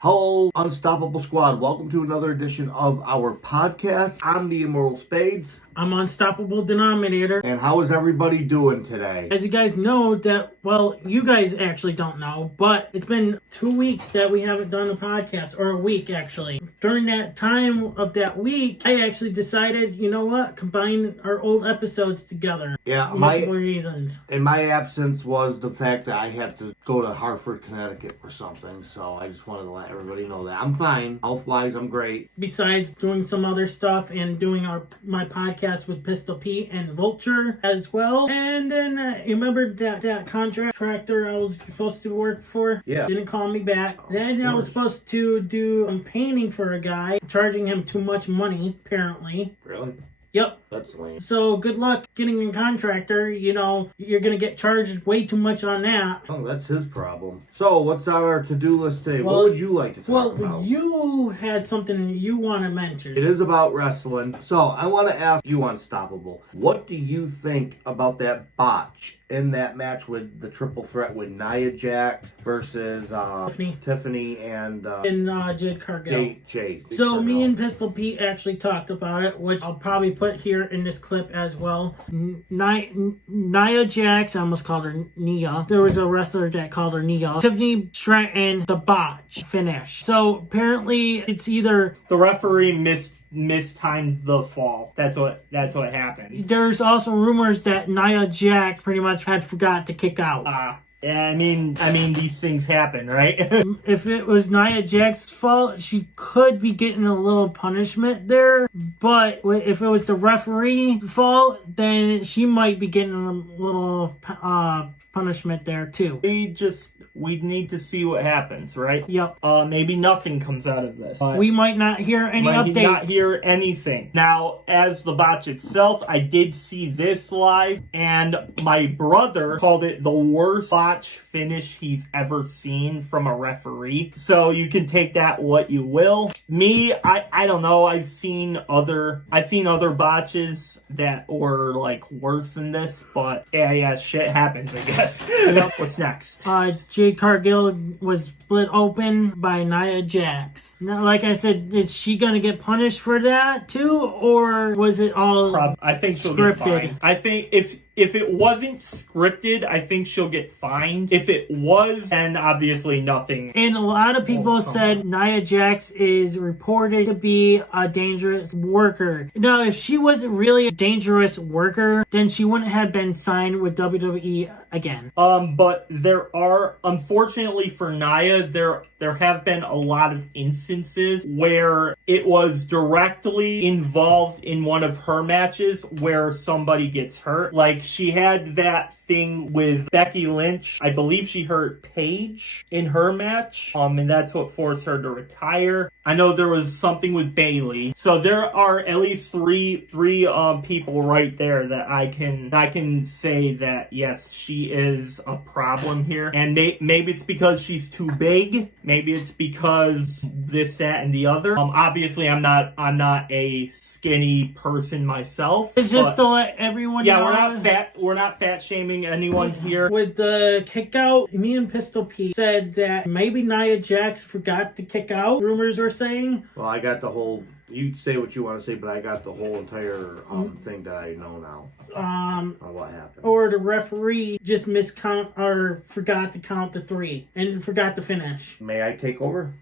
Hello, Unstoppable Squad. Welcome to another edition of our podcast. I'm the Immortal Spades. I'm Unstoppable Denominator. And how is everybody doing today? As you guys know that, well, you guys actually don't know, but it's been 2 weeks that we haven't done a podcast, or a week actually. During that time of that week, I actually decided, you know what, combine our old episodes together. Yeah, multiple reasons. And my absence was the fact that I had to go to Hartford, Connecticut for something, so I just wanted to let everybody know that. I'm fine. Health-wise, I'm great. Besides doing some other stuff and doing my podcast with Pistol Pete and Vulture as well. And then you remember that contractor I was supposed to work for? Yeah. Didn't call me back. Then I was supposed to do some painting for a guy, charging him too much money, apparently. Really? Yep. That's lame. So good luck getting a contractor. You know, you're going to get charged way too much on that. Oh, that's his problem. So, what's on our to-do list today? Well, what would you like to talk about? Well, you had something you want to mention. It is about wrestling. So, I want to ask you, Unstoppable, what do you think about that botch in that match with the triple threat with Nia Jax versus Tiffany and Jade Cargill. Jade. So me and Pistol Pete actually talked about it, which I'll probably put here in this clip as well. Nia Jax, I almost called her Nia. There was a wrestler that called her Nia. Tiffany Stratton, the botch finish. So apparently it's either the referee mistimed the fall. That's what happened. There's also rumors that Nia Jax pretty much had forgot to kick out. Yeah, I mean, these things happen, right? If it was Nia Jax's fault, she could be getting a little punishment there. But if it was the referee's fault, then she might be getting a little punishment there too. We need to see what happens, right? Yep. Maybe nothing comes out of this. We might not hear any updates. Might not hear anything. Now, as the botch itself, I did see this live, and my brother called it the worst botch finish he's ever seen from a referee. So you can take that what you will. Me, I don't know. I've seen other botches that were like worse than this, but yeah, shit happens, I guess. What's next? Jade Cargill was split open by Nia Jax. Now, like I said, is she gonna get punished for that too, or was it all I think she'll scripted? Get fined. I think if it wasn't scripted, I think she'll get fined. If it was, then obviously nothing. And a lot of people said Nia Jax is reported to be a dangerous worker. Now, if she wasn't really a dangerous worker, then she wouldn't have been signed with WWE again. But there are, unfortunately for Nia, there have been a lot of instances where it was directly involved in one of her matches where somebody gets hurt. Like, she had that thing with Becky Lynch. I believe she hurt Paige in her match, and that's what forced her to retire. I know there was something with Bayley. So there are at least three people right there that I can say that yes, she is a problem here. And maybe it's because she's too big. Maybe it's because this, that, and the other. Obviously, I'm not a skinny person myself. It's just to let everyone know. We're not fat shaming anyone here. With the kick out, me and Pistol Pete said that maybe Nia Jax forgot to kick out. Rumors are saying. Well, I got the whole. You say what you want to say, but I got the whole entire thing that I know now. On what happened. Or the referee just miscount or forgot to count the 3 and forgot to finish. May I take over?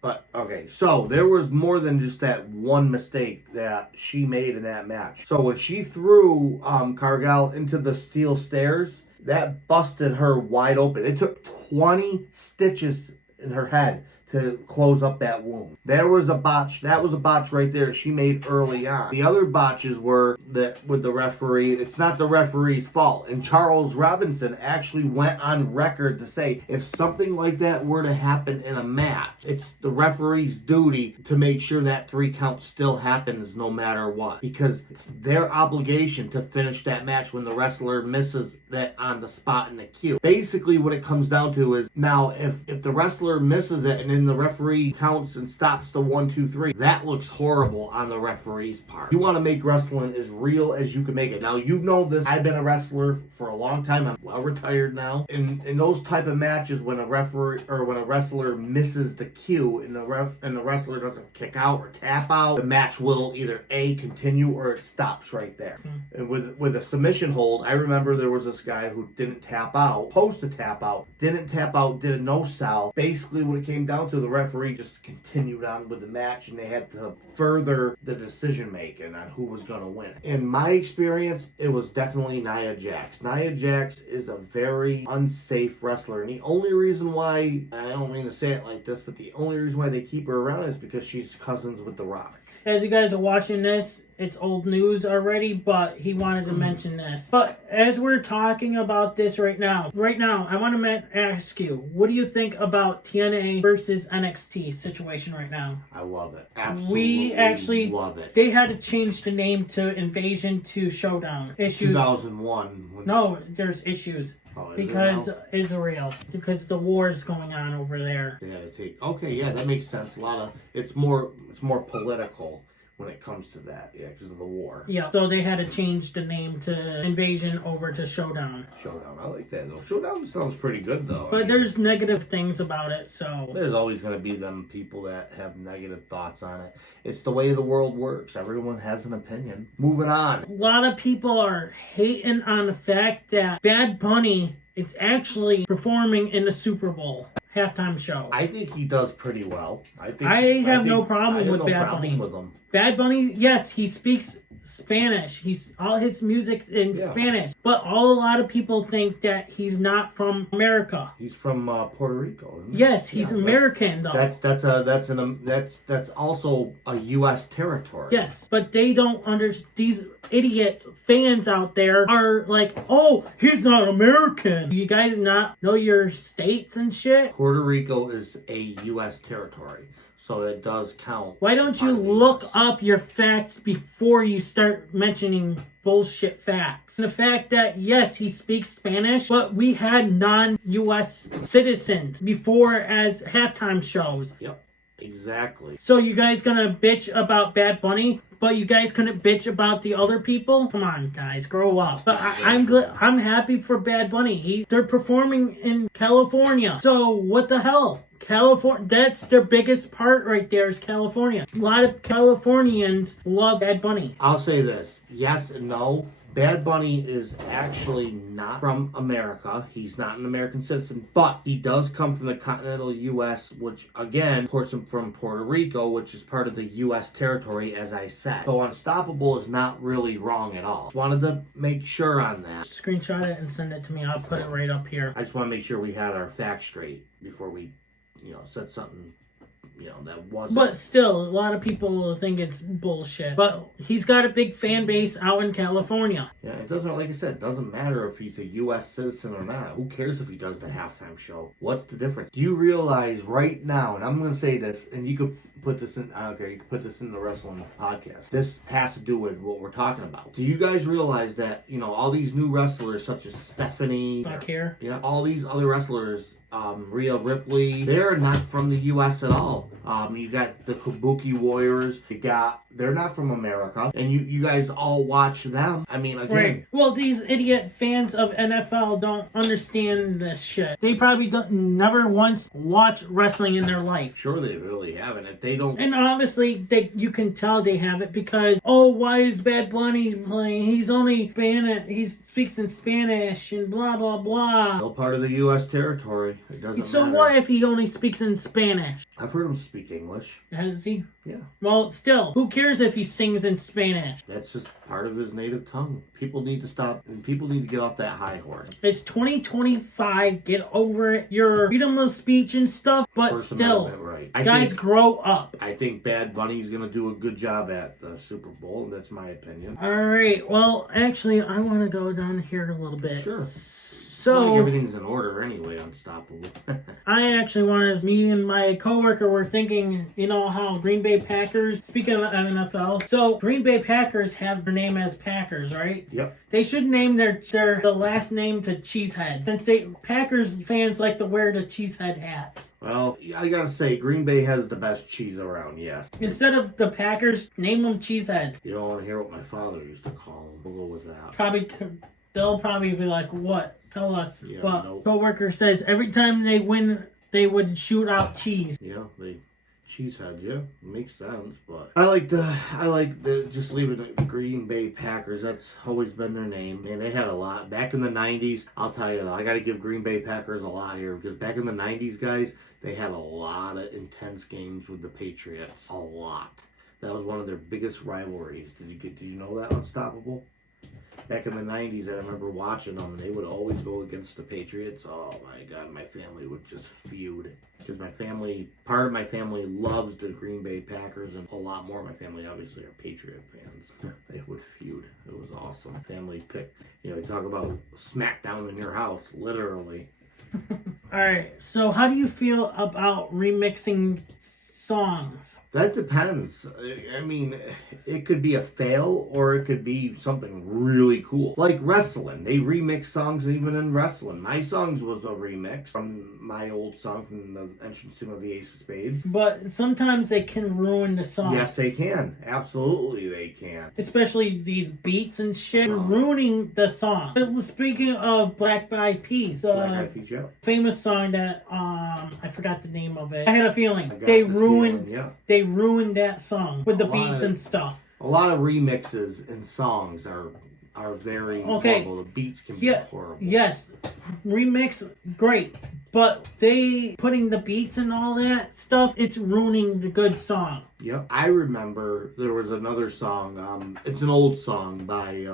But, okay, so there was more than just that one mistake that she made in that match. So when she threw Cargill into the steel stairs, that busted her wide open. It took 20 stitches in her head to close up that wound. There was a botch. That was a botch right there she made early on. The other botches were that with the referee. It's not the referee's fault. And Charles Robinson actually went on record to say if something like that were to happen in a match, it's the referee's duty to make sure that 3 count still happens no matter what. Because it's their obligation to finish that match when the wrestler misses that on the spot in the queue. Basically, what it comes down to is now if the wrestler misses it and then the referee counts and stops the 1, 2, 3, that looks horrible on the referee's part. You want to make wrestling as real as you can make it. Now, you know this. I've been a wrestler for a long time. I'm well retired now. In those type of matches, when a referee or when a wrestler misses the cue and the wrestler doesn't kick out or tap out, the match will either A, continue, or it stops right there. And with a submission hold, I remember there was this guy who didn't tap out, supposed to tap out, didn't tap out, did a no-sell. Basically, what it came down to, the referee just continued on with the match, and they had to further the decision making on who was going to win. In my experience, it was definitely Nia Jax. Nia Jax is a very unsafe wrestler, and the only reason why, I don't mean to say it like this, but the only reason why they keep her around is because she's cousins with The Rock. As you guys are watching this, it's old news already, but he wanted to mention this. But as we're talking about this right now, I want to ask you, what do you think about TNA versus NXT situation right now? I love it. Absolutely We actually love it. They had to change the name to Invasion to Showdown. Issues. 2001. No, there's issues. Oh, Because Israel, because the war is going on over there. They had to take. Okay, yeah, that makes sense. It's more political when it comes to that, yeah, because of the war. Yeah, so they had to change the name to Invasion over to Showdown. Showdown, I like that though. Showdown sounds pretty good though. But there's negative things about it, so. There's always going to be them people that have negative thoughts on it. It's the way the world works. Everyone has an opinion. Moving on. A lot of people are hating on the fact that Bad Bunny is actually performing in the Super Bowl halftime show. I think he does pretty well. I have no problem with Bad Bunny. With him. Bad Bunny, yes, he speaks Spanish. All his music in Spanish. But a lot of people think that he's not from America. He's from Puerto Rico. Isn't he? Yes, he's American though. That's also a U.S. territory. Yes, but they don't understand. These idiots, fans out there, are like, oh, he's not American. Do you guys not know your states and shit? Puerto Rico is a U.S. territory, so it does count. Why don't you look up your facts before you start mentioning bullshit facts? And the fact that, yes, he speaks Spanish, but we had non-U.S. citizens before as halftime shows. Yep, exactly. So you guys gonna bitch about Bad Bunny, but you guys couldn't bitch about the other people? Come on, guys, grow up. But I'm happy for Bad Bunny. They're performing in California. So what the hell? California, that's their biggest part right there is California. A lot of Californians love Bad Bunny. I'll say this, yes and no. Bad Bunny is actually not from America. He's not an American citizen, but he does come from the continental U.S., which, again, ports him from Puerto Rico, which is part of the U.S. territory, as I said. So Unstoppable is not really wrong at all. Just wanted to make sure on that. Screenshot it and send it to me. I'll put it right up here. I just want to make sure we had our facts straight before we, said something, that wasn't. But still, a lot of people think it's bullshit. But he's got a big fan base out in California. Yeah, it doesn't, like I said, it doesn't matter if he's a U.S. citizen or not. Who cares if he does the halftime show? What's the difference? Do you realize right now, and I'm going to say this, and you could put this in, okay, you could put this in the wrestling podcast. This has to do with what we're talking about. Do you guys realize that, all these new wrestlers such as Stephanie, back here, yeah, all these other wrestlers, Rhea Ripley, they're not from the U.S. at all. You got the Kabuki Warriors. They're not from America, and you guys all watch them. I mean, again, right. Well, these idiot fans of NFL don't understand this shit. They probably never once watched wrestling in their life. Sure, they really haven't. If they don't, and obviously, you can tell they haven't because, why is Bad Bunny playing? He's only Spanish. He speaks in Spanish and blah blah blah. Still part of the U.S. territory. It doesn't so matter. What if he only speaks in Spanish? I've heard him speak English. Has he? Yeah. Well, still, who cares if he sings in Spanish? That's just part of his native tongue. People need to stop, and people need to get off that high horse. It's 2025. Get over it. Your freedom of speech and stuff, but First still, right. Guys, grow up. I think Bad Bunny's going to do a good job at the Super Bowl. That's my opinion. All right. Well, actually, I want to go down here a little bit. Sure. So everything's in order anyway, Unstoppable. I actually wanted, me and my coworker were thinking, you know how Green Bay Packers, speaking of NFL, so Green Bay Packers have their name as Packers, right? Yep. They should name their the last name to Cheesehead, since Packers fans like to wear the Cheesehead hats. Well, I gotta say, Green Bay has the best cheese around, yes. Instead of the Packers, name them Cheeseheads. You don't want to hear what my father used to call them. We'll go with that. They'll probably be like, what? Tell us. Yeah, But nope. coworker says every time they win, they would shoot out cheese. Yeah, cheeseheads, yeah, makes sense. But I like the just leave it at the Green Bay Packers. That's always been their name, and they had a lot back in the '90s. I'll tell you, I got to give Green Bay Packers a lot here because back in the '90s, guys, they had a lot of intense games with the Patriots. A lot. That was one of their biggest rivalries. Did you know that, Unstoppable? Back in the 90s, I remember watching them, and they would always go against the Patriots. Oh, my God, my family would just feud. Because part of my family loves the Green Bay Packers, and a lot more of my family, obviously, are Patriot fans. They would feud. It was awesome. Family pick. You talk about smackdown in your house, literally. All right, so how do you feel about remixing songs? That depends. I mean, it could be a fail or it could be something really cool. Like wrestling. They remix songs even in wrestling. My songs was a remix from my old song from the entrance theme of the Ace of Spades. But sometimes they can ruin the song. Yes, they can. Absolutely, they can. Especially these beats and shit, ruining the song. Speaking of Black Eyed Peas, Black Eyed Peas, yeah. famous song that I forgot the name of it. I had a feeling they ruined that song with the beats and stuff. A lot of remixes and songs are very horrible. The beats can be horrible. Yes, remix, great. But they putting the beats and all that stuff, it's ruining the good song. Yep. I remember there was another song. It's an old song by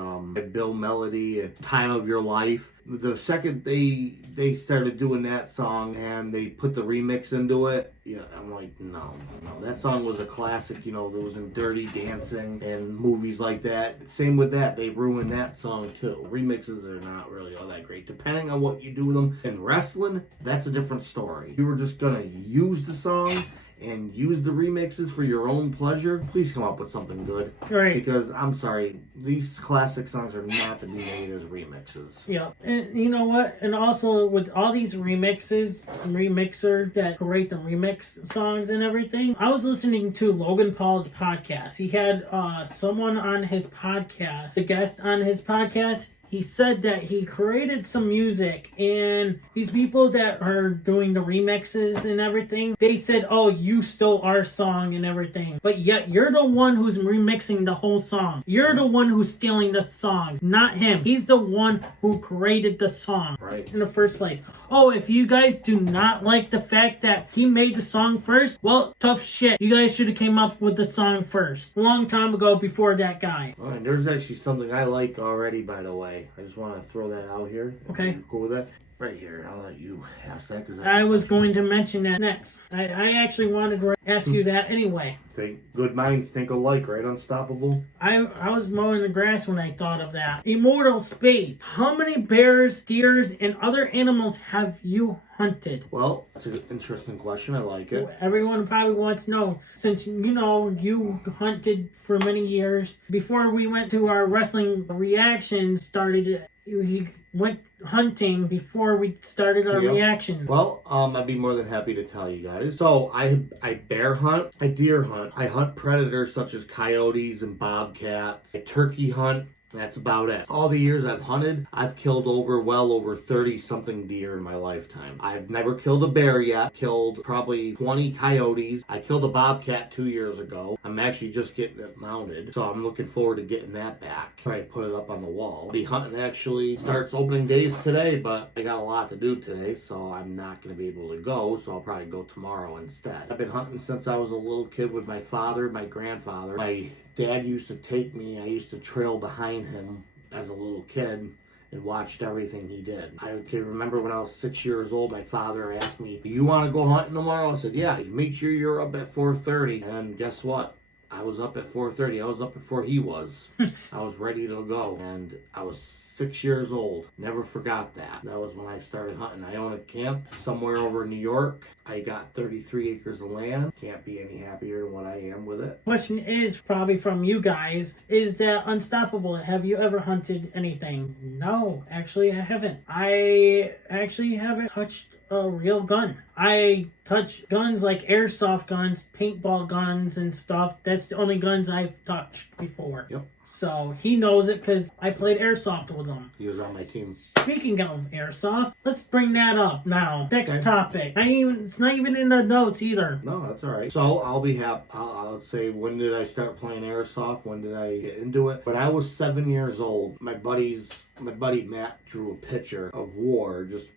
Bill Melody, Time of Your Life. The second they started doing that song and they put the remix into it, I'm like, no. That song was a classic. There was in Dirty Dancing and movies like that. Same with that. They ruined that song too. Remixes are not really all that great. Depending on what you do with them. In wrestling, that's a different story. If you were just going to use the song and use the remixes for your own pleasure, please come up with something good. Right. Because, I'm sorry, these classic songs are not to be made as remixes. Yeah. And you know what? And also with all these remixer that create the remix songs and everything, I was listening to Logan Paul's podcast. He had someone on his podcast, a guest on his podcast. He said that he created some music, and these people that are doing the remixes and everything, they said, oh, you stole our song and everything. But yet, you're the one who's remixing the whole song. You're the one who's stealing the song, not him. He's the one who created the song in the first place. Oh, if you guys do not like the fact that he made the song first, well, tough shit. You guys should have came up with the song first. A long time ago before that guy. All right, there's actually something I like already, by the way. I just want to throw that out here. Okay. You cool with that? Right here. I'll let you ask that. I was going to mention that next. I actually wanted to ask you that anyway. Good minds think alike, right? Unstoppable? I was mowing the grass when I thought of that. Immortal Spades. How many bears, deers, and other animals have you hunted? Well, that's an interesting question. I like it. Everyone probably wants to know, since you hunted for many years. Before we went to our wrestling reaction started, he went hunting before we started our reaction. Well, I'd be more than happy to tell you guys. So I bear hunt, I deer hunt, I hunt predators such as coyotes and bobcats, I turkey hunt. That's about it. All the years I've hunted, I've killed well over 30-something deer in my lifetime. I've never killed a bear yet. Killed probably 20 coyotes. I killed a bobcat 2 years ago. I'm actually just getting it mounted, so I'm looking forward to getting that back. Try to put it up on the wall. The hunting actually starts opening days today, but I got a lot to do today, so I'm not going to be able to go, so I'll probably go tomorrow instead. I've been hunting since I was a little kid with my father, my grandfather. My dad used to take me. I used to trail behind him as a little kid and watched everything he did. I can remember when I was 6 years old, my father asked me, do you want to go hunting tomorrow? I said, yeah. Make sure you're up at 4:30. And guess what? I was up at 4:30. I was up before he was. I was ready to go. And I was 6 years old. Never forgot that. That was when I started hunting. I own a camp somewhere over in New York. I got 33 acres of land. Can't be any happier than what I am with it. Question is probably from you guys, is that Unstoppable? Have you ever hunted anything? No, actually I haven't. I actually haven't touched a real gun. I touch guns like airsoft guns, paintball guns and stuff. That's the only guns I've touched before. Yep. So he knows it because I played airsoft with him. He was on my team. Speaking of airsoft, let's bring that up now. Next topic. It's not even in the notes either. No, that's all right. So I'll be happy. I'll say, when did I start playing airsoft? When did I get into it? When I was 7 years old, my buddy Matt drew a picture of war, just,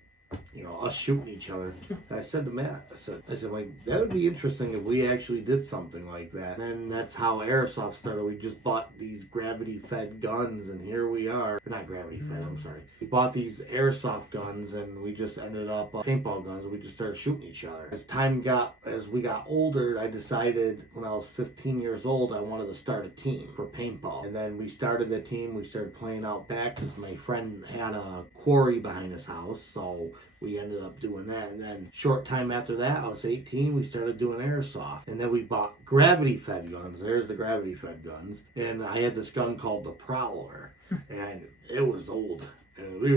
you know, us shooting each other. And I said to Matt, I said, like, that would be interesting if we actually did something like that. And that's how airsoft started. We just bought these gravity-fed guns, and here we are. Not gravity-fed, I'm sorry. We bought these airsoft guns, and we just ended up paintball guns, and we just started shooting each other. As we got older, I decided when I was 15 years old, I wanted to start a team for paintball. And then we started the team. We started playing out back because my friend had a quarry behind his house, so we ended up doing that. And then short time after that, I was 18, we started doing airsoft. And then we bought gravity-fed guns. There's the gravity-fed guns. And I had this gun called the Prowler. And it was old. And we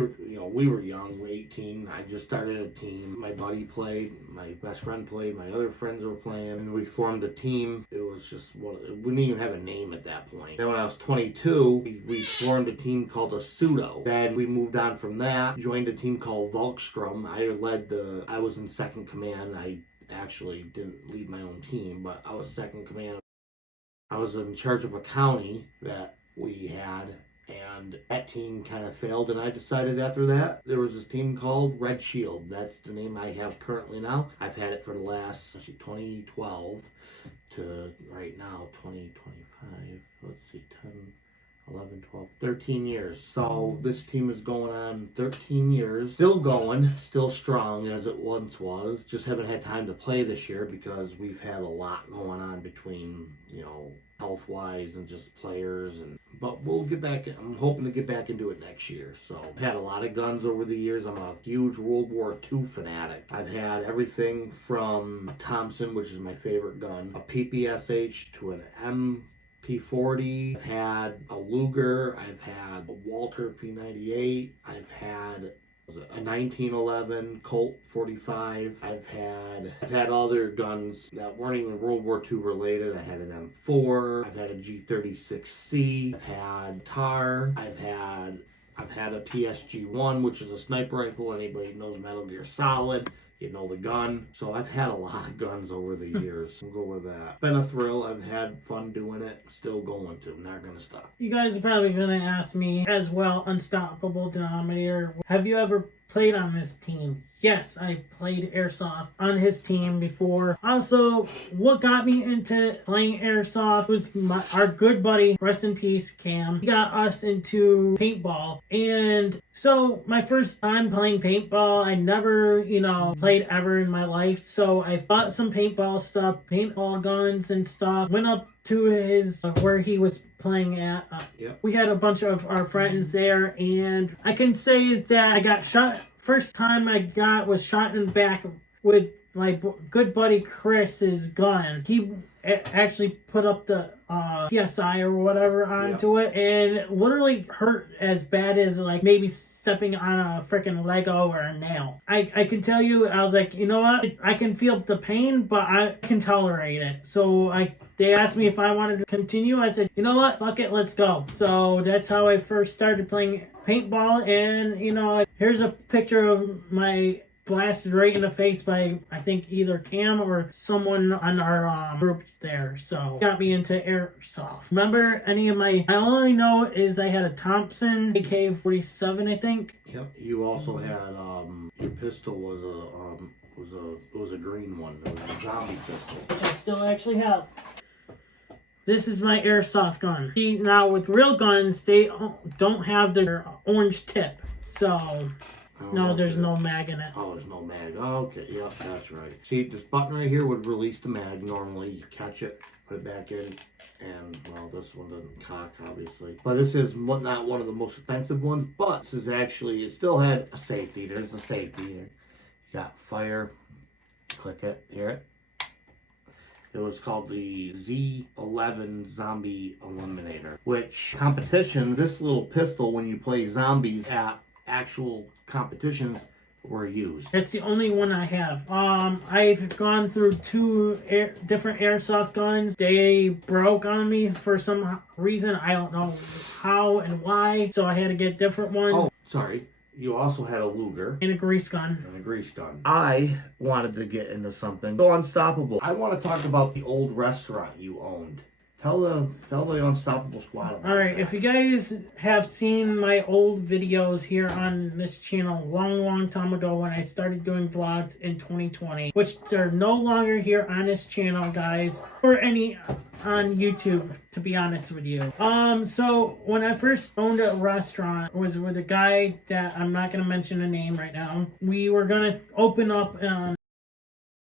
were young, 18. I just started a team. My buddy played, my best friend played, my other friends were playing, and we formed a team. It was just, we didn't even have a name at that point. Then when I was 22, we formed a team called a Pseudo. Then we moved on from that, joined a team called Volkstrom. I was in second command. I actually didn't lead my own team, but I was second command. I was in charge of a county that we had, and that team kind of failed, and I decided after that there was this team called Red Shield. That's the name I have currently now. I've had it for the last 2012 to right now 2025. Let's see, 10, 11, 12, 13 years. So this team is going on 13 years. Still going, still strong as it once was. Just haven't had time to play this year because we've had a lot going on between, you know, health-wise and just players. But we'll get back. I'm hoping to get back into it next year. So I've had a lot of guns over the years. I'm a huge World War II fanatic. I've had everything from a Thompson, which is my favorite gun, a PPSH to an MP40. I've had a Luger. I've had a Walter P98. I've had a 1911 Colt 45. I've had other guns that weren't even World War II related. I had an M4. I've had a G36C. I've had TAR. I've had a PSG-1, which is a sniper rifle. Anybody who knows Metal Gear Solid, you know the gun. So I've had a lot of guns over the years. We'll go with that. Been a thrill. I've had fun doing it. Still going to. Not going to stop. You guys are probably going to ask me as well, Unstoppable Denominator, have you ever played on this team? Yes, I played airsoft on his team before. Also, what got me into playing airsoft was our good buddy, rest in peace, Cam. He got us into paintball. And so my first time playing paintball, I never, played ever in my life. So I bought some paintball stuff, paintball guns and stuff. Went up to his, where he was playing at. Yep. We had a bunch of our friends there, and I can say that I got shot. First time I got was shot in the back with my good buddy Chris's gun. He actually put up the PSI or whatever onto it, and it literally hurt as bad as like maybe stepping on a freaking Lego or a nail. I can tell you, I was like, you know what? I can feel the pain, but I can tolerate it. So they asked me if I wanted to continue. I said, you know what? Fuck it, let's go. So that's how I first started playing paintball, and here's a picture of my blasted right in the face by, I think, either Cam or someone on our group there. So got me into airsoft. Remember any of my, I only know is I had a Thompson AK-47, I think. Yep. You also had your pistol was a green one. It was a zombie pistol. Which I still actually have. This is my airsoft gun. Now with real guns, they don't have the orange tip. So I don't No, know if there's there- no mag in it. Oh, there's no mag. Oh, okay, yep, that's right. See, this button right here would release the mag normally. You catch it, put it back in, and, well, this one doesn't cock, obviously. But this is not one of the most expensive ones, but this is actually, it still had a safety. There's the safety here. You got fire. Click it, hear it? It was called the Z11 Zombie Eliminator, which competitions, this little pistol, when you play zombies at actual competitions, were used. It's the only one I have. I've gone through two different airsoft guns. They broke on me for some reason. I don't know how and why, so I had to get different ones. Oh, sorry. You also had a Luger. And a grease gun. And a grease gun. I wanted to get into something so unstoppable. I want to talk about the old restaurant you owned. Tell the Unstoppable Squad about Alright, that. if you guys have seen my old videos here on this channel a long time ago when I started doing vlogs in 2020, which they're no longer here on this channel, guys, or any on YouTube, to be honest with you. So when I first owned a restaurant, it was with a guy that I'm not going to mention a name right now. We were going to open up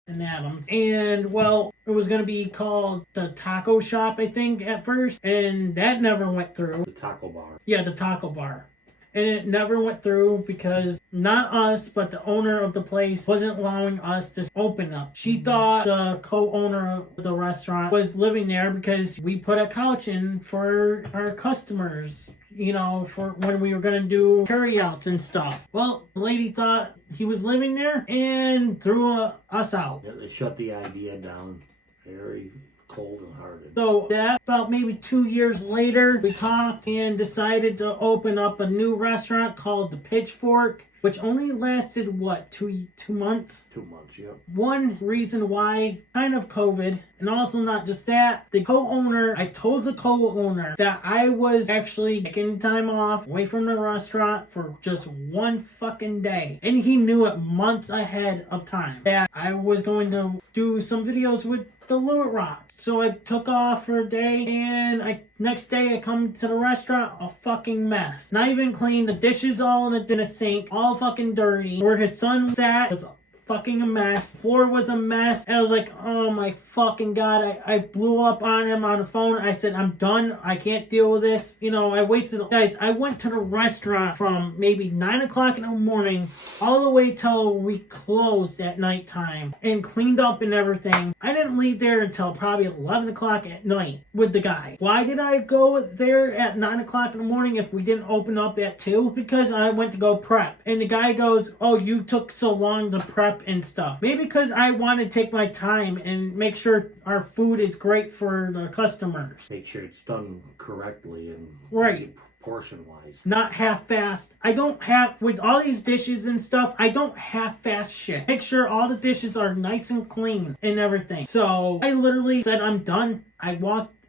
in Adams, and well, it was going to be called the Taco Shop, I think, at first, and that never went through. The taco bar. Yeah, the taco bar. And it never went through because not us, but the owner of the place wasn't allowing us to open up. She thought the co-owner of the restaurant was living there because we put a couch in for our customers, you know, for when we were going to do carryouts and stuff. Well, the lady thought he was living there and threw us out. Yeah, they shut the idea down very cold and hearted. So that about maybe 2 years later, we talked and decided to open up a new restaurant called the Pitchfork, which only lasted what, two months? 2 months, yep. One reason why, kind of COVID, and also not just that, the co-owner, I told the co-owner that I was actually taking time off away from the restaurant for just one fucking day. And he knew it months ahead of time that I was going to do some videos with the Lure Rock. So I took off for a day, and next day I come to the restaurant, a fucking mess. Not even clean, the dishes all in the sink, all fucking dirty. Where his son sat was fucking a mess. Floor was a mess. And I was like, oh my fucking god. I blew up on him on the phone. I said, I'm done. I can't deal with this. You know, I wasted. Guys, I went to the restaurant from maybe 9 o'clock in the morning all the way till we closed at nighttime and cleaned up and everything. I didn't leave there until probably 11 o'clock at night with the guy. Why did I go there at 9 o'clock in the morning if we didn't open up at 2? Because I went to go prep. And the guy goes, oh, you took so long to prep and stuff. Maybe because I want to take my time and make sure our food is great for the customers. Make sure it's done correctly and right, portion wise. Not half-assed. I don't have, with all these dishes and stuff, I don't half-ass shit. Make sure all the dishes are nice and clean and everything. So I literally said I'm done.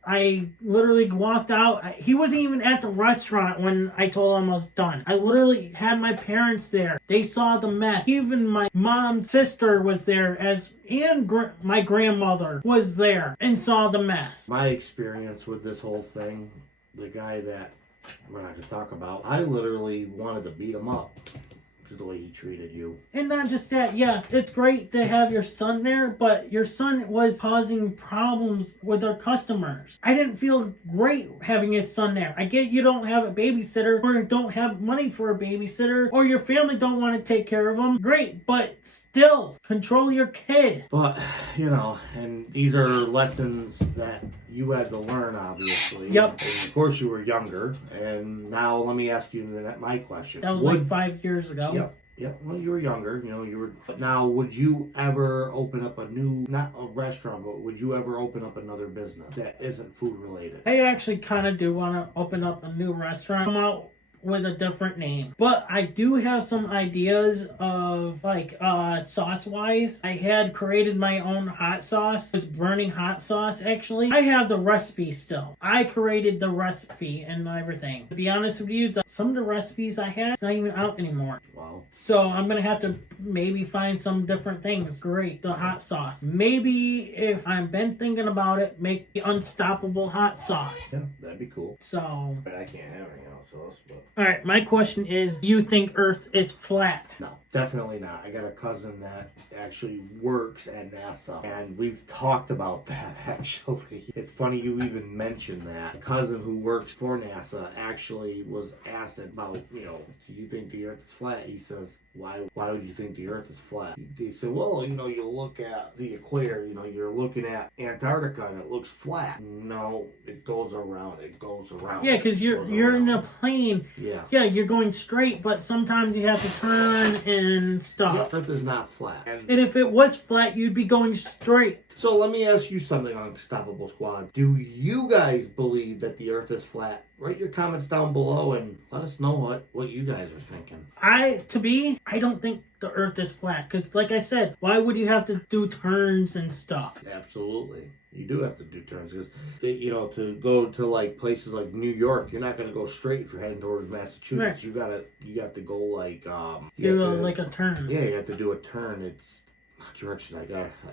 I literally walked out. He wasn't even at the restaurant when I told him I was done. I literally had my parents there. They saw the mess. Even my mom's sister was there, and my grandmother was there and saw the mess. My experience with this whole thing, the guy that we're not going to talk about, I literally wanted to beat him up. The way he treated you. And not just that, yeah, it's great to have your son there, but your son was causing problems with our customers. I didn't feel great having his son there. I get you don't have a babysitter, or don't have money for a babysitter, or your family don't want to take care of him. Great, but still, control your kid. But, you know, and these are lessons that you had to learn, obviously. Yep. And of course you were younger, and now let me ask you my question. That was like 5 years ago. Yep. Well, you were younger, you know, but now would you ever open up a new, not a restaurant, but would you ever open up another business that isn't food related? I actually kind of do want to open up a new restaurant. Come out with a different name, but I do have some ideas of like sauce wise. I had created my own hot sauce. It's burning hot sauce. Actually, I have the recipe still. I created the recipe and everything. To be honest with you, some of the recipes I had, it's not even out anymore. Wow. So I'm gonna have to maybe find some different things. Great, the hot sauce. Maybe if I've been thinking about it, make the unstoppable hot sauce. Yeah, that'd be cool. So But I can't have any hot sauce, but All right, my question is, do you think Earth is flat? No, definitely not. I got a cousin that actually works at NASA, and we've talked about that, actually. It's funny you even mentioned that. A cousin who works for NASA actually was asked about, do you think the Earth is flat? He says, why would you think the Earth is flat? He said, well, you look at the equator, you're looking at Antarctica, and it looks flat. No, it goes around. Yeah, because you're in a plane. Yeah, you're going straight, but sometimes you have to turn and stuff. The Earth is not flat. And if it was flat, you'd be going straight. So let me ask you something, Unstoppable Squad. Do you guys believe that the Earth is flat? Write your comments down below and let us know what you guys are thinking. I don't think the Earth is flat. Because like I said, why would you have to do turns and stuff? Absolutely. You do have to do turns because, to go to like places like New York, you're not going to go straight if you're heading towards Massachusetts. Right. You got to go like like a turn. Yeah, you have to do a turn. It's direction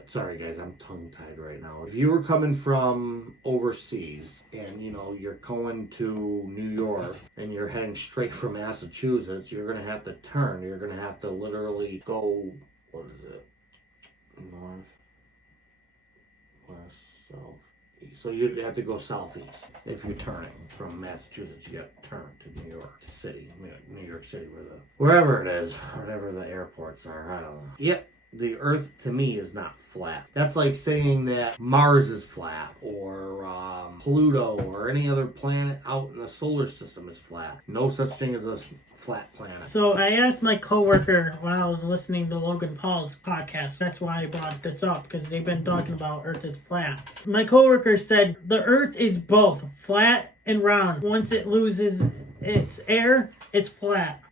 sorry guys, I'm tongue tied right now. If you were coming from overseas and you're going to New York and you're heading straight from Massachusetts, you're gonna have to turn. You're gonna have to literally go, what is it? North, west, south, east. So you'd have to go southeast if you're turning from Massachusetts. You got to turn to New York City, New York City, wherever it is, whatever the airports are. I don't know. Yep. The Earth, to me, is not flat. That's like saying that Mars is flat, or Pluto, or any other planet out in the solar system is flat. No such thing as a flat planet. So I asked my coworker while I was listening to Logan Paul's podcast. That's why I brought this up, because they've been talking about Earth is flat. My coworker said the Earth is both flat and round. Once it loses its air, it's flat.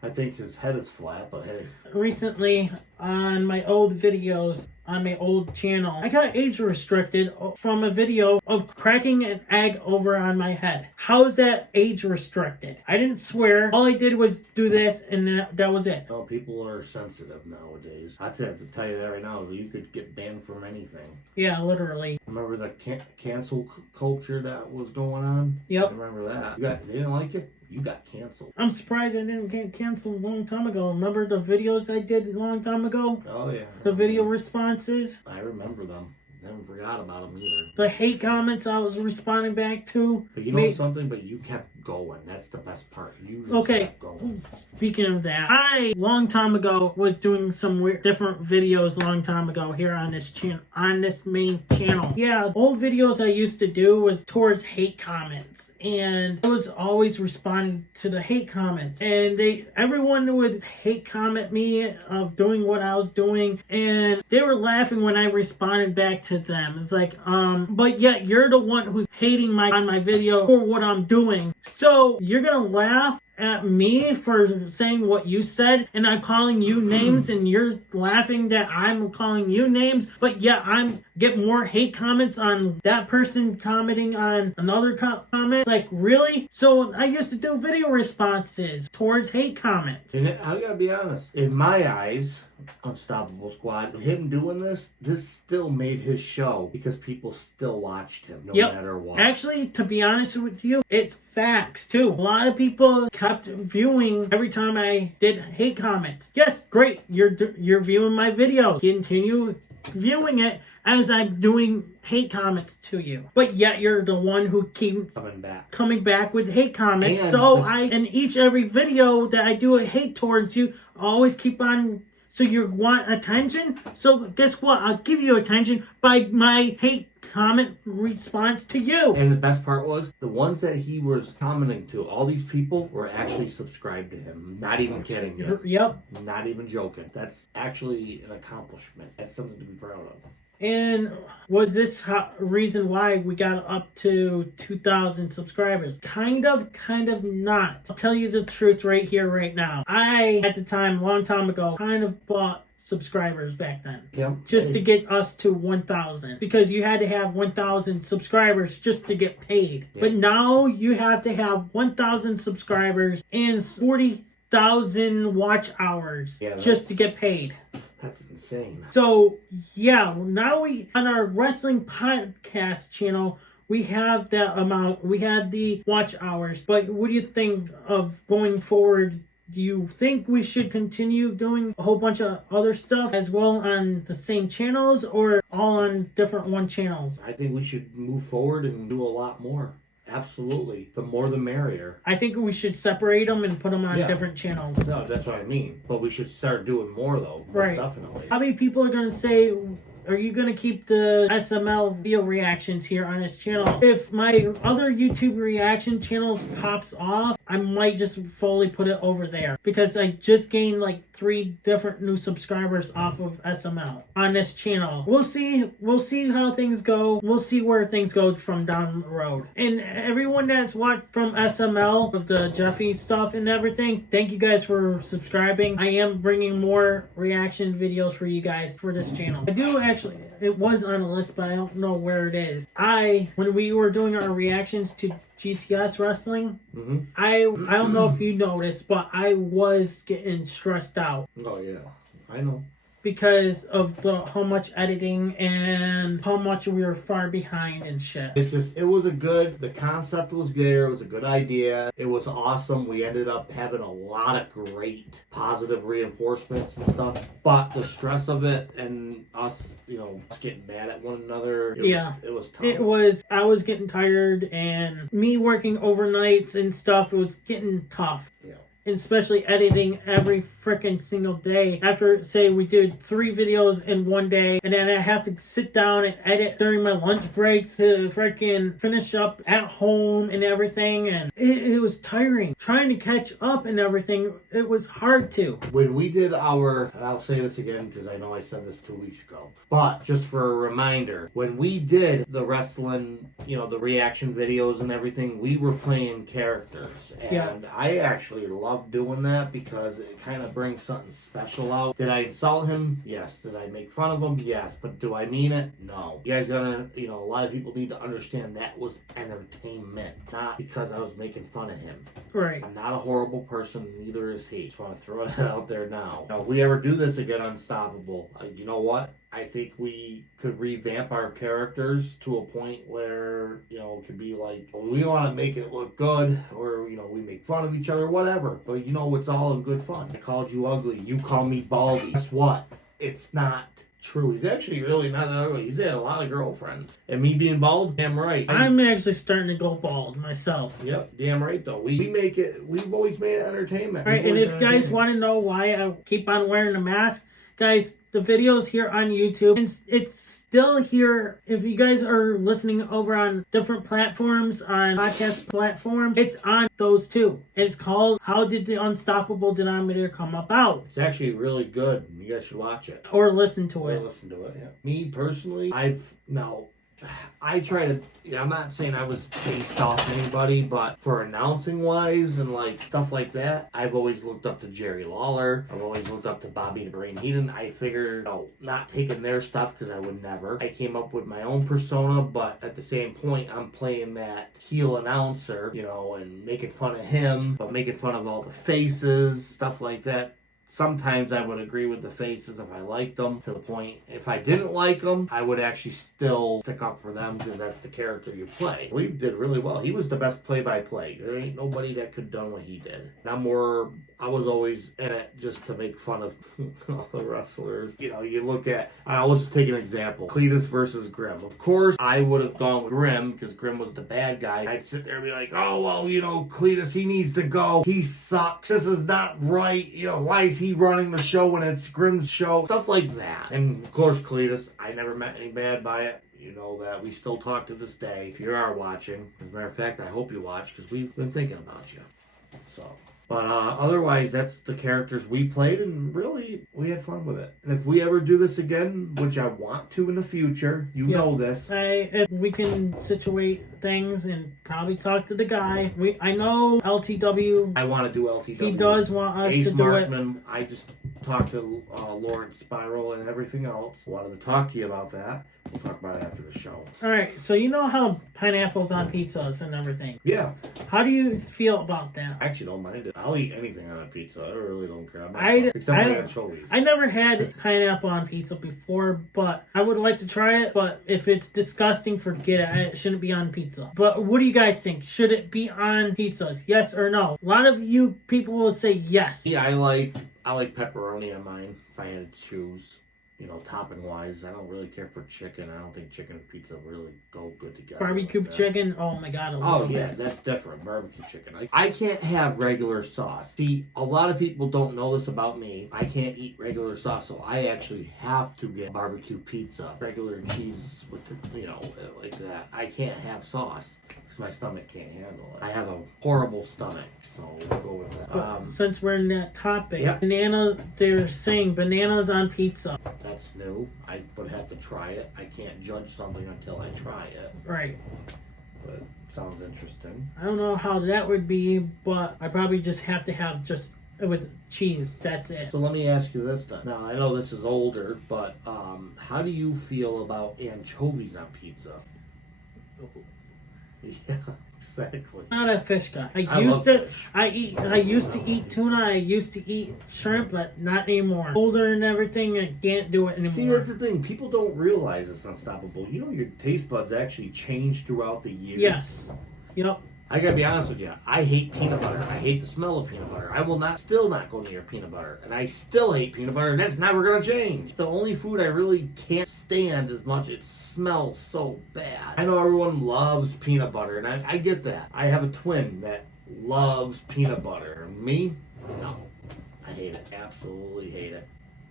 I think his head is flat, but hey. Recently, on my old videos, on my old channel, I got age restricted from a video of cracking an egg over on my head. How is that age restricted? I didn't swear. All I did was do this, and that was it. Oh, people are sensitive nowadays. I have to tell you that right now. You could get banned from anything. Yeah, literally. Remember the cancel culture that was going on? Yep. I remember that. They didn't like it? You got canceled. I'm surprised I didn't get canceled a long time ago. Remember the videos I did a long time ago? Oh, yeah. The video responses? I remember them. I haven't forgot about them either. The hate comments I was responding back to. But you know something? But you kept going. That's the best part. You just kept going. Speaking of that, I, long time ago, was doing some weird, different videos long time ago here on this channel, on this main channel. Yeah, old videos I used to do was towards hate comments. And I was always responding to the hate comments. And everyone would hate comment me of doing what I was doing. And they were laughing when I responded back to them. It's like, but yet you're the one who's hating on my video for what I'm doing. So you're gonna laugh at me for saying what you said, and I'm calling you names, and you're laughing that I'm calling you names, but yeah, I'm get more hate comments on that person commenting on another comment. It's like, really? So I used to do video responses towards hate comments. And I gotta be honest, in my eyes, Unstoppable Squad, him doing this still made his show because people still watched him no matter what. Actually, to be honest with you, it's facts too. A lot of people kept viewing every time I did hate comments. Yes, great, you're viewing my video. Continue viewing it as I'm doing hate comments to you. But yet you're the one who keeps coming back with hate comments. And so in every video that I do a hate towards you, I always keep on. So you want attention? So guess what? I'll give you attention by my hate comment response to you. And the best part was, the ones that he was commenting to, all these people were actually subscribed to him. Not even kidding you. Yep. Not even joking. That's actually an accomplishment. That's something to be proud of. And was this reason why we got up to 2,000 subscribers? Kind of not. I'll tell you the truth right here, right now. I, at the time, a long time ago, kind of bought subscribers back then. Yep. Just to get us to 1,000. Because you had to have 1,000 subscribers just to get paid. Yep. But now you have to have 1,000 subscribers and 40,000 watch hours just to get paid. That's insane. So, yeah, now on our wrestling podcast channel, We have that amount. We had the watch hours. But what do you think of going forward? Do you think we should continue doing a whole bunch of other stuff as well on the same channels, or all on different one channels? I think we should move forward and do a lot more. Absolutely. The more the merrier. I think we should separate them and put them on different channels. No, that's what I mean. But we should start doing more, though. Most Right. definitely. How many people are going to say, are you going to keep the SML video reactions here on this channel? If my other YouTube reaction channel pops off, I might just fully put it over there. Because I just gained like 3 different new subscribers off of SML on this channel. We'll see. We'll see how things go. We'll see where things go from down the road. And everyone that's watched from SML, with the Jeffy stuff and everything, thank you guys for subscribing. I am bringing more reaction videos for you guys for this channel. I do actually, it was on a list, but I don't know where it is. When we were doing our reactions to GTS wrestling, I don't know if you noticed, but I was getting stressed out. Oh, yeah. I know. Because of how much editing and how much we were far behind and shit. The concept was there. It was a good idea. It was awesome. We ended up having a lot of great positive reinforcements and stuff. But the stress of it and us, getting mad at one another, it was tough. I was getting tired, and me working overnights and stuff, it was getting tough. Yeah. And especially editing every freaking single day. After, say, we did 3 videos in one day, and then I have to sit down and edit during my lunch breaks to freaking finish up at home and everything, and it was tiring. Trying to catch up and everything, it was hard to. When we did and I'll say this again because I know I said this 2 weeks ago, but just for a reminder, when we did the wrestling, the reaction videos and everything, we were playing characters, and I actually love doing that because it kind of brings something special out. Did I insult him? Yes. Did I make fun of him? Yes. But do I mean it? No. You guys gotta, a lot of people need to understand that was entertainment, not because I was making fun of him. Right. I'm not a horrible person, neither is he. Just want to throw that out there now. Now, if we ever do this again, Unstoppable, you know what? I think we could revamp our characters to a point where, it could be like, we want to make it look good, or, we make fun of each other, whatever. But, it's all in good fun. I called you ugly. You call me baldy. Guess what? It's not true. He's actually really not that ugly. He's had a lot of girlfriends. And me being bald, damn right. I'm actually starting to go bald myself. Yep, damn right though. We've always made it entertainment. All right, and if you guys want to know why I keep on wearing a mask, guys, the video's here on YouTube. It's still here. If you guys are listening over on different platforms, on podcast platforms, it's on those too. It's called How Did the Unstoppable Denominator Come About? It's actually really good. You guys should watch it. Or listen to it. Yeah. Me personally, I try to, I'm not saying I was based off anybody, but for announcing wise and stuff like that, I've always looked up to Jerry Lawler. I've always looked up to Bobby the Brain Heenan. I figured, not taking their stuff because I would never. I came up with my own persona, but at the same point, I'm playing that heel announcer, and making fun of him, but making fun of all the faces, stuff like that. Sometimes I would agree with the faces if I liked them, to the point if I didn't like them, I would actually still stick up for them because that's the character you play. We did really well. He was the best play-by-play. There ain't nobody that could have done what he did. I was always in it just to make fun of all the wrestlers. You look at, let's just take an example. Cletus versus Grimm. Of course, I would have gone with Grimm because Grimm was the bad guy. I'd sit there and be like, oh, well, Cletus, he needs to go. He sucks. This is not right. Why is he running the show when it's Grimm's show? Stuff like that. And of course, Cletus, I never meant any bad by it. That we still talk to this day. If you are watching, as a matter of fact, I hope you watch because we've been thinking about you. But otherwise, that's the characters we played, and really, we had fun with it. And if we ever do this again, which I want to in the future, know this. If we can situate things and probably talk to the guy. I know LTW. I want to do LTW. He does want us Ace to Marksman, do it. I just talked to Lawrence Spiral and everything else. Wanted to talk to you about that. We'll talk about it after the show. Alright, so you know how pineapple's on pizzas and everything? Yeah. How do you feel about that? I actually don't mind it. I'll eat anything on a pizza. I really don't care. Except for anchovies. I never had pineapple on pizza before, but I would like to try it. But if it's disgusting, forget it. It shouldn't be on pizza. But what do you guys think? Should it be on pizzas? Yes or no? A lot of you people will say yes. Yeah, I like pepperoni on mine if I had to choose. You know, topping wise, I don't really care for chicken. I don't think chicken and pizza really go good together. Barbecue like chicken, oh my god, I love it. That's different. Barbecue chicken. I can't have regular sauce. See, a lot of people don't know this about me. I can't eat regular sauce, so I actually have to get barbecue pizza. Regular cheese with, like that. I can't have sauce because my stomach can't handle it. I have a horrible stomach, so we'll go with that. Since we're in that topic, Yep. they're saying bananas on pizza. That's new. I would have to try it. I can't judge something until I try it. Right. But sounds interesting. I don't know how that would be, but I probably just have to have just with cheese. That's it. So let me ask you this then. Now I know this is older, but how do you feel about anchovies on pizza? Yeah, exactly. Not a fish guy. I love fish. I used to eat tuna. I used to eat shrimp, but not anymore. Older and everything, I can't do it anymore. See, that's the thing. People don't realize it's unstoppable. You know, your taste buds actually change throughout the years. Yes. Yep. I gotta be honest with you. I hate peanut butter. I hate the smell of peanut butter. I will still not go near peanut butter. And I still hate peanut butter, and that's never gonna change. It's the only food I really can't stand as much. It smells so bad. I know everyone loves peanut butter, and I get that. I have a twin that loves peanut butter. Me? No. I hate it. Absolutely hate it.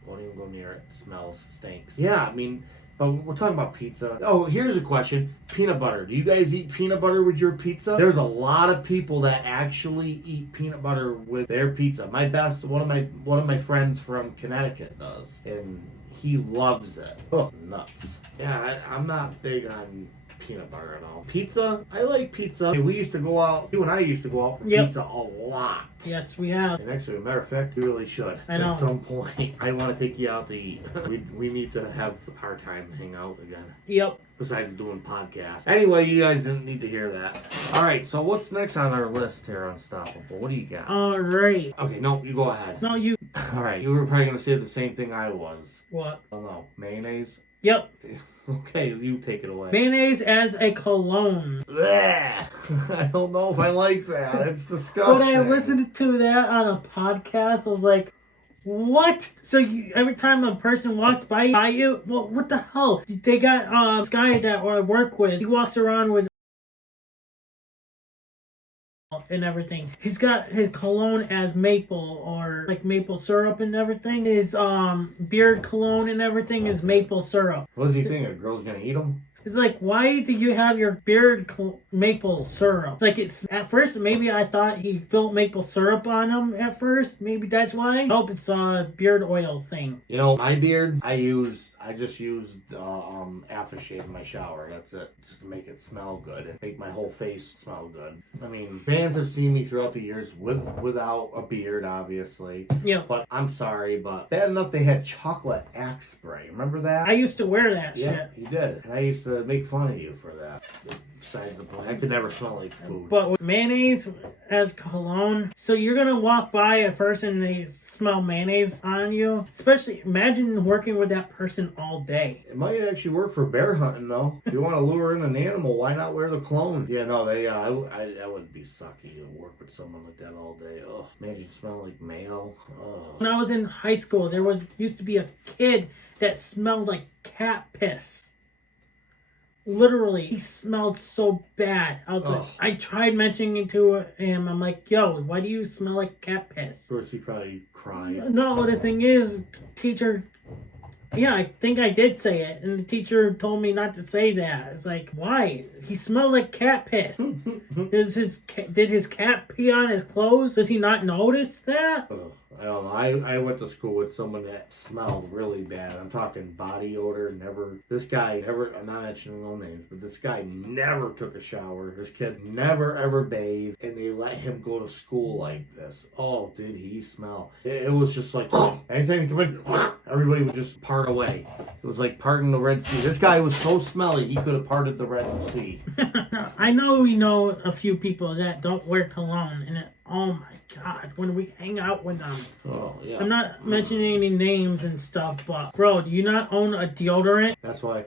Won't even go near it. Smells, stinks. Yeah, I mean, but we're talking about pizza. Oh, here's a question. Peanut butter. Do you guys eat peanut butter with your pizza? There's a lot of people that actually eat peanut butter with their pizza. One of my friends from Connecticut does, and he loves it. Oh, nuts. Yeah, I'm not big on peanut butter at all. Pizza? I like pizza. We used to go out, you and I used to go out for pizza a lot. Yes, we have. And actually, as a matter of fact, we really should. I know. At some point, I want to take you out to eat. We need to have our time to hang out again. Yep. Besides doing podcasts. Anyway, you guys didn't need to hear that. Alright, so what's next on our list here, Unstoppable? What do you got? Alright. Okay, no, you go ahead. No, you. Alright, you were probably going to say the same thing I was. What? Oh no, mayonnaise? Yep. Okay, you take it away. Mayonnaise as a cologne. Blech. I don't know if I like that. It's disgusting. When I listened to that on a podcast, I was like, what? So every time a person walks by you, well, what the hell? They got this guy that I work with. He walks around with and everything. He's got his cologne as maple or like maple syrup and everything. His beard cologne and everything is maple syrup. What does he think? A girl's gonna eat him? It's like, why do you have your beard maple syrup? It's like, it's at first, maybe I thought he filled maple syrup on him at first. Maybe that's why. Nope, it's a beard oil thing. You know, my beard, I just use aftershave in my shower. That's it. Just to make it smell good and make my whole face smell good. I mean, fans have seen me throughout the years without a beard, obviously. Yeah. But I'm sorry, but bad enough they had chocolate axe spray. Remember that? I used to wear that yeah, shit. you did. And I used to make fun of you for that. Besides the point, I could never smell like food. But with mayonnaise as cologne, so you're gonna walk by a person and they smell mayonnaise on you. Especially, imagine working with that person all day. It might actually work for bear hunting, though. If you want to lure in an animal, why not wear the clone? Yeah, no, that would be sucky to work with someone like that all day. Oh, imagine smelling like mayo. Oh. When I was in high school, used to be a kid that smelled like cat piss. Literally, he smelled so bad. I tried mentioning it to him. I'm like, yo, why do you smell like cat piss? Of course, he probably cried. No, the thing is, teacher, yeah, I think I did say it. And the teacher told me not to say that. It's like, why? He smells like cat piss. Did his cat pee on his clothes? Does he not notice that? Oh, I don't know. I went to school with someone that smelled really bad. I'm talking body odor. This guy never, I'm not mentioning no names, but this guy never took a shower. This kid never ever bathed, and they let him go to school like this. Oh, did he smell? It was just like, anytime he come in, everybody would just part away. It was like parting the Red Sea. This guy was so smelly, he could have parted the Red Sea. I know we know a few people that don't wear cologne, and oh my God, when we hang out with them. Oh, yeah. I'm not mentioning any names and stuff, but bro, do you not own a deodorant? That's why,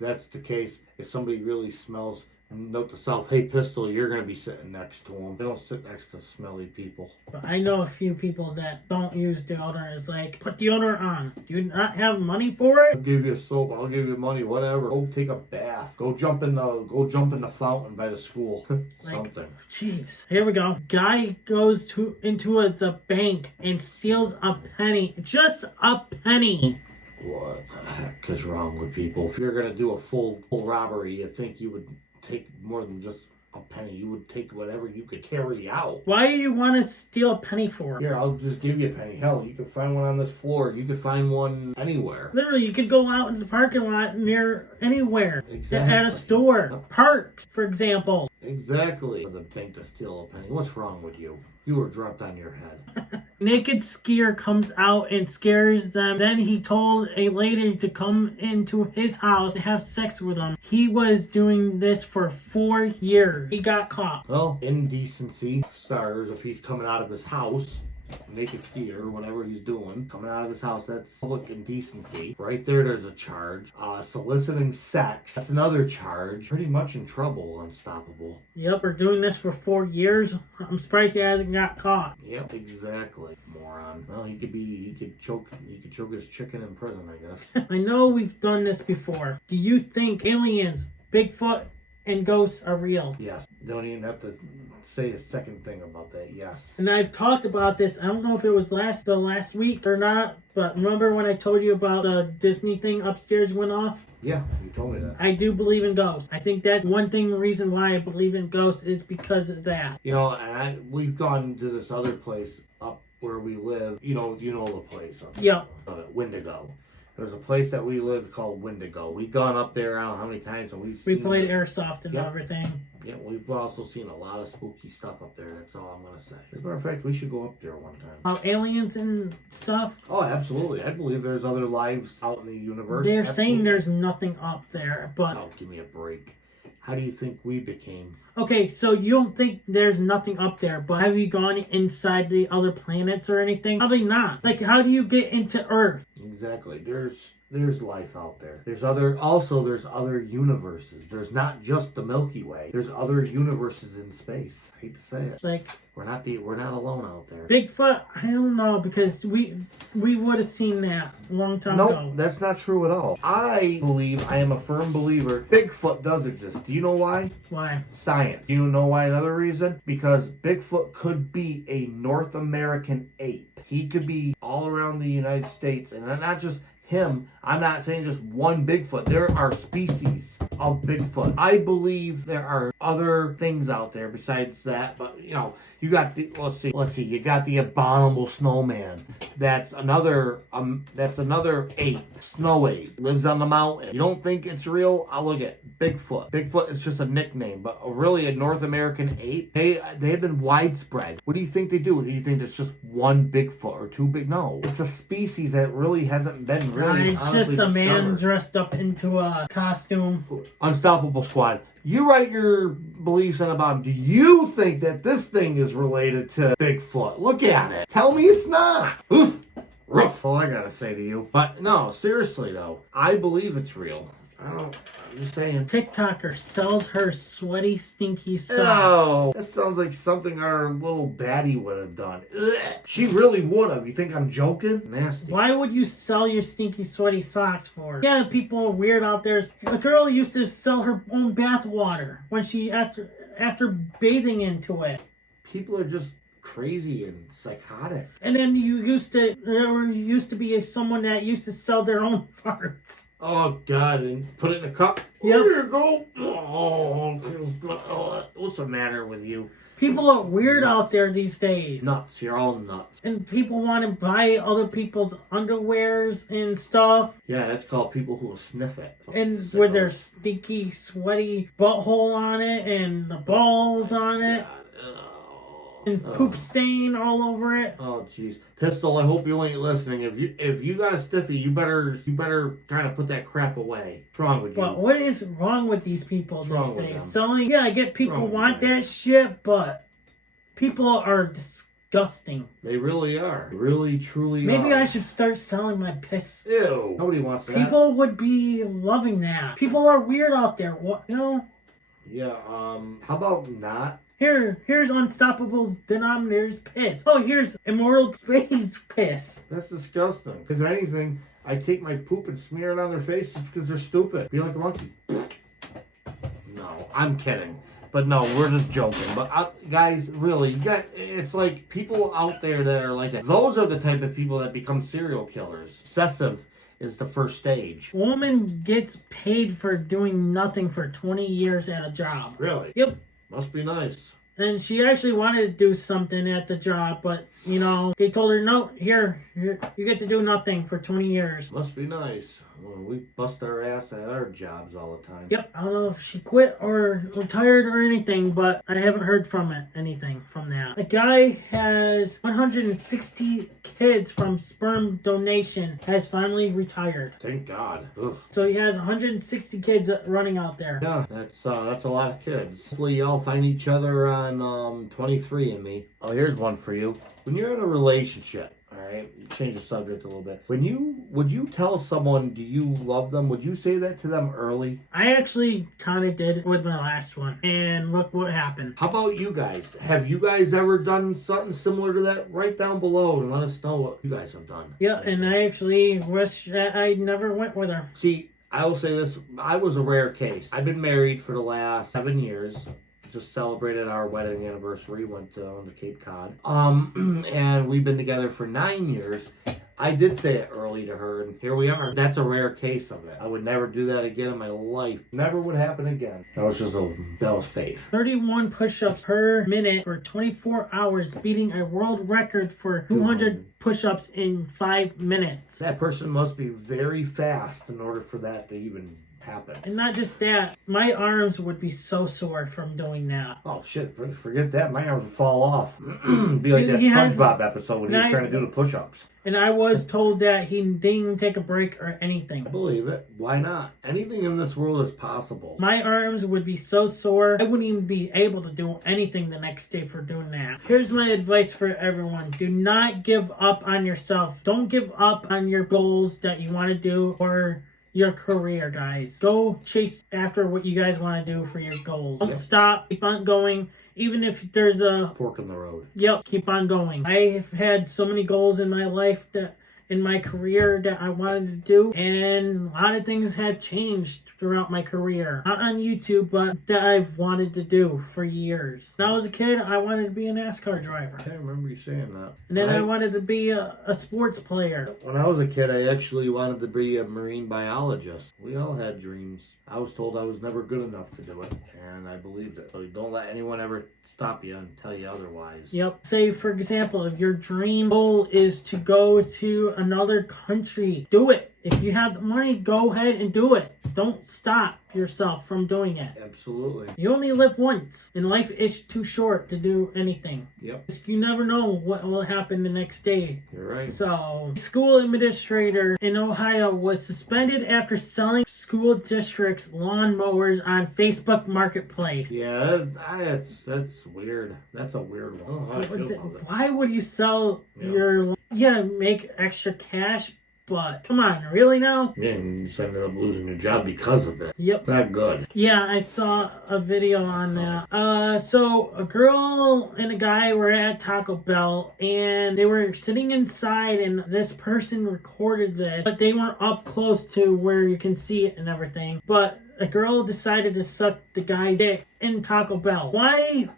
that's the case. If somebody really smells, note to self, hey, Pistol, you're going to be sitting next to them. They don't sit next to smelly people. But I know a few people that don't use deodorant. It's like, put deodorant on. Do you not have money for it? I'll give you soap. I'll give you money. Whatever. Go take a bath. Go jump in the fountain by the school. Something. Jeez. Here we go. Guy goes into the bank and steals a penny. Just a penny. What the heck is wrong with people? If you're gonna do a full robbery, you think you would take more than just a penny. You would take whatever you could carry out. Why do you want to steal a penny for? Here, I'll just give you a penny. Hell, you could find one on this floor. You could find one anywhere. Literally, you could go out in the parking lot near anywhere. Exactly. At a store. Parks, for example. Exactly. For the bank to steal a penny. What's wrong with you? You were dropped on your head. Naked skier comes out and scares them. Then he told a lady to come into his house and have sex with him. He was doing this for 4 years. He got caught. Well, indecency starters if he's coming out of his house. Naked skier or whatever he's doing, coming out of his house, that's public indecency. Right there's a charge. Soliciting sex, that's another charge. Pretty much in trouble, unstoppable. Yep, we're doing this for 4 years. I'm surprised he hasn't got caught. Yep, exactly. Moron. Well, he could choke his chicken in prison, I guess. I know we've done this before. Do you think aliens, Bigfoot, and ghosts are real? Yes. Don't even have to say a second thing about that. Yes. And I've talked about this. I don't know if it was the last week or not, but remember when I told you about the Disney thing upstairs went off? Yeah, you told me that. I do believe in ghosts. I think that's one reason why I believe in ghosts is because of that. We've gone to this other place up where we live. You know the place. Yep. Wendigo. There's a place that we lived called Wendigo. We've gone up there, I don't know how many times, and we played Airsoft and everything. Yeah, we've also seen a lot of spooky stuff up there. That's all I'm going to say. As a matter of fact, we should go up there one time. Aliens and stuff? Oh, absolutely. I believe there's other lives out in the universe. They're saying there's nothing up there, but... Oh, give me a break. How do you think we became? Okay, so you don't think there's nothing up there, but have you gone inside the other planets or anything? Probably not. Like, how do you get into Earth? Exactly. There's life out there. There's other universes. There's not just the Milky Way. There's other universes in space. I hate to say it. Like, we're not alone out there. Bigfoot, I don't know, because we would have seen that a long time ago. No, that's not true at all. I am a firm believer Bigfoot does exist. Do you know why? Why? Science. Do you know why? Another reason? Because Bigfoot could be a North American ape. He could be all around the United States, and not just him. I'm not saying just one Bigfoot. There are species of Bigfoot. I believe there are other things out there besides that, but you got the let's see, you got the abominable snowman. That's another ape, snow ape, lives on the mountain. You don't think it's real? I'll look at Bigfoot. Bigfoot is just a nickname, but really a North American ape. They have been widespread. What do you think they do? Do you think it's just one Bigfoot or two big? No, it's a species that really hasn't been really. It's just a man dressed up into a costume. Unstoppable Squad. You write your beliefs on the bottom. Do you think that this thing is related to Bigfoot? Look at it. Tell me it's not. Oof. Rough. All I gotta say to you. But no, seriously though, I believe it's real. I'm just saying. TickTocker sells her sweaty, stinky socks. Oh, that sounds like something our little baddie would have done. Ugh. She really would have. You think I'm joking? Nasty. Why would you sell your stinky, sweaty socks for? Yeah, people are weird out there. A girl used to sell her own bath water when she after bathing into it. People are just crazy and psychotic. And then there used to be someone that used to sell their own farts. Oh God! And put it in a cup. Yep. Here you go. Oh, what's the matter with you? People are weird Nuts. out there these days. Nuts. You're all nuts. And people want to buy other people's underwears and stuff. Yeah, that's called people who will sniff it. And Sickos. with their stinky, sweaty butthole on it and the balls on it. And poop stain all over it. Oh jeez, Pistol. I hope you ain't listening. If you got a stiffy, you better kind of put that crap away. What's wrong with you? But what is wrong with these people What's wrong these with days? them? Selling, yeah, I get people wrong with want you that guys? shit, but people are disgusting. They really are. Really, truly. Maybe are. I should start selling my piss. Ew. Nobody wants that. People would be loving that. People are weird out there. What, you know? Yeah. How about not? Here's Unstoppable's Denominator's piss. Oh, here's Immortal Spades piss. That's disgusting. If anything, I take my poop and smear it on their face just because they're stupid. Be like a monkey. No, I'm kidding. But no, we're just joking. But guys, really, it's like people out there that are like that. Those are the type of people that become serial killers. Obsessive is the first stage. Woman gets paid for doing nothing for 20 years at a job. Really? Yep. Must be nice. And she actually wanted to do something at the job, but, you know, they told her, no, here, you get to do nothing for 20 years. Must be nice. Well, we bust our ass at our jobs all the time. Yep, I don't know if she quit or retired or anything, but I haven't heard anything from that. A guy has 160 kids from sperm donation, has finally retired. Thank God. Ugh. So he has 160 kids running out there. Yeah, that's a lot of kids. Hopefully y'all find each other on 23andMe. Oh, here's one for you. When you're in a relationship, all right, change the subject a little bit. Would you tell someone, do you love them? Would you say that to them early? I actually kind of did with my last one, and look what happened. How about you guys? Have you guys ever done something similar to that? Write down below and let us know what you guys have done. Yeah, and I actually wish that I never went with her. See, I will say this. I was a rare case. I've been married for the last 7 years. Just celebrated our wedding anniversary, went on to Cape Cod. And we've been together for 9 years. I did say it early to her, and here we are. That's a rare case of it. I would never do that again in my life. Never would happen again. That was faith. 31 push-ups per minute for 24 hours, beating a world record for 200 push-ups in 5 minutes. That person must be very fast in order for that to even happen. And not just that, my arms would be so sore from doing that. Oh shit, forget that. My arms would fall off. Be like that He has- SpongeBob episode when he was Now- trying to do the push-ups. And I was told that he didn't take a break or anything. I believe it. Why not? Anything in this world is possible. My arms would be so sore, I wouldn't even be able to do anything the next day for doing that. Here's my advice for everyone. Do not give up on yourself. Don't give up on your goals that you want to do or your career, guys. Go chase after what you guys want to do for your goals. Don't stop. Keep on going. Even if there's a Fork in the road. Yep, keep on going. I've had so many goals in my life in my career that I wanted to do, and a lot of things have changed throughout my career. Not on YouTube, but that I've wanted to do for years. When I was a kid, I wanted to be a NASCAR driver. I can't remember you saying that. And then I wanted to be a sports player. When I was a kid, I actually wanted to be a marine biologist. We all had dreams. I was told I was never good enough to do it, and I believed it. So don't let anyone ever stop you and tell you otherwise. Yep. Say, for example, if your dream goal is to go to another country, do it. If you have the money, go ahead and do it. Don't stop yourself from doing it. Absolutely. You only live once, and life is too short to do anything. Yep. You never know what will happen the next day. You're right. So, school administrator in Ohio was suspended after selling school districts lawnmowers on Facebook Marketplace. Yeah, that's weird. That's a weird one. I don't know how I feel about it. Why would you sell your... Yeah, make extra cash, but come on, really now? Yeah, and you just ended up losing your job because of it. Yep. It's not good. Yeah, I saw a video on that. So a girl and a guy were at Taco Bell, and they were sitting inside, and this person recorded this, but they weren't up close to where you can see it and everything. But a girl decided to suck the guy's dick in Taco Bell. Why?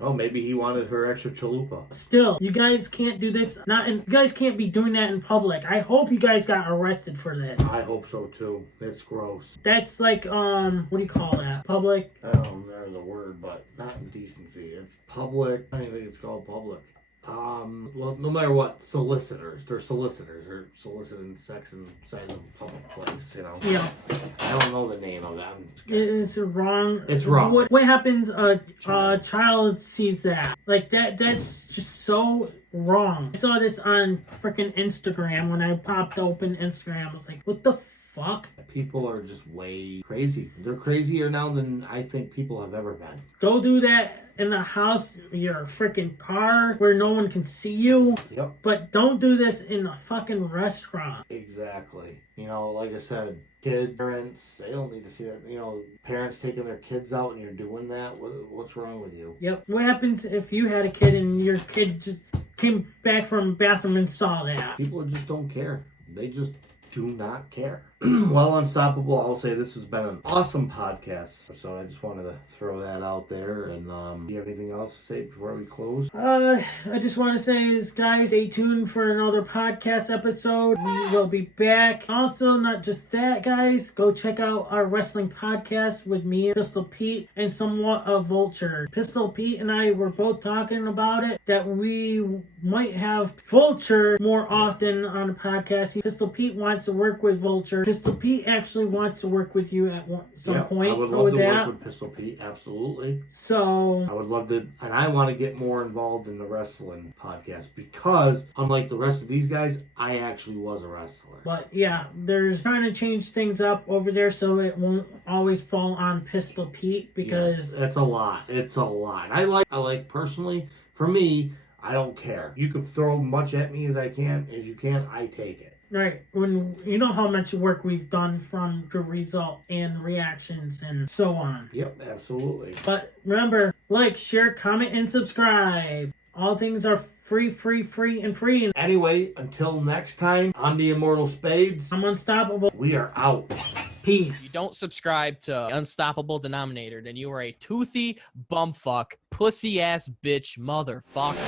Oh, maybe he wanted her extra chalupa. Still, you guys can't do this. You guys can't be doing that in public. I hope you guys got arrested for this. I hope so too. It's gross. That's like, what do you call that? Public? I don't know the word, but not indecency. It's public. I don't even think it's called public. Well, no matter what, solicitors. They're solicitors. They're soliciting sex inside of a public place, you know? Yeah. I don't know the name of that. It's wrong. It's wrong. What happens, a child sees that? Like, that's just so wrong. I saw this on freaking Instagram when I popped open Instagram. I was like, what the fuck? People are just way crazy. They're crazier now than I think people have ever been. Go do that in the house, your freaking car, where no one can see you. Yep. But don't do this in a fucking restaurant. Exactly. You know, like I said, kids, parents, they don't need to see that. You know, parents taking their kids out and you're doing that. What's wrong with you? Yep. What happens if you had a kid and your kid just came back from the bathroom and saw that? People just don't care. They just do not care. Well, Unstoppable, I'll say this has been an awesome podcast. So I just wanted to throw that out there. And do you have anything else to say before we close? I just want to say is, guys, stay tuned for another podcast episode. We will be back. Also, not just that, guys, go check out our wrestling podcast with me and Pistol Pete and somewhat of Vulture. Pistol Pete and I were both talking about it, that we might have Vulture more often on the podcast. Pistol Pete wants to work with Vulture. Pistol Pete actually wants to work with you at some point. I would love to work with Pistol Pete, absolutely. So I would love to, and I want to get more involved in the wrestling podcast because, unlike the rest of these guys, I actually was a wrestler. But yeah, there's trying to change things up over there so it won't always fall on Pistol Pete because it's a lot. It's a lot. I like personally, for me, I don't care. You can throw as much at me as you can, I take it. Right, when you know how much work we've done from the result and reactions and so on. Yep, absolutely. But remember, like, share, comment, and subscribe. All things are free. Anyway, until next time, I'm the Immortal Spades. I'm Unstoppable. We are out. Peace. If you don't subscribe to Unstoppable Denominator, then you are a toothy bumfuck, pussy ass bitch motherfucker.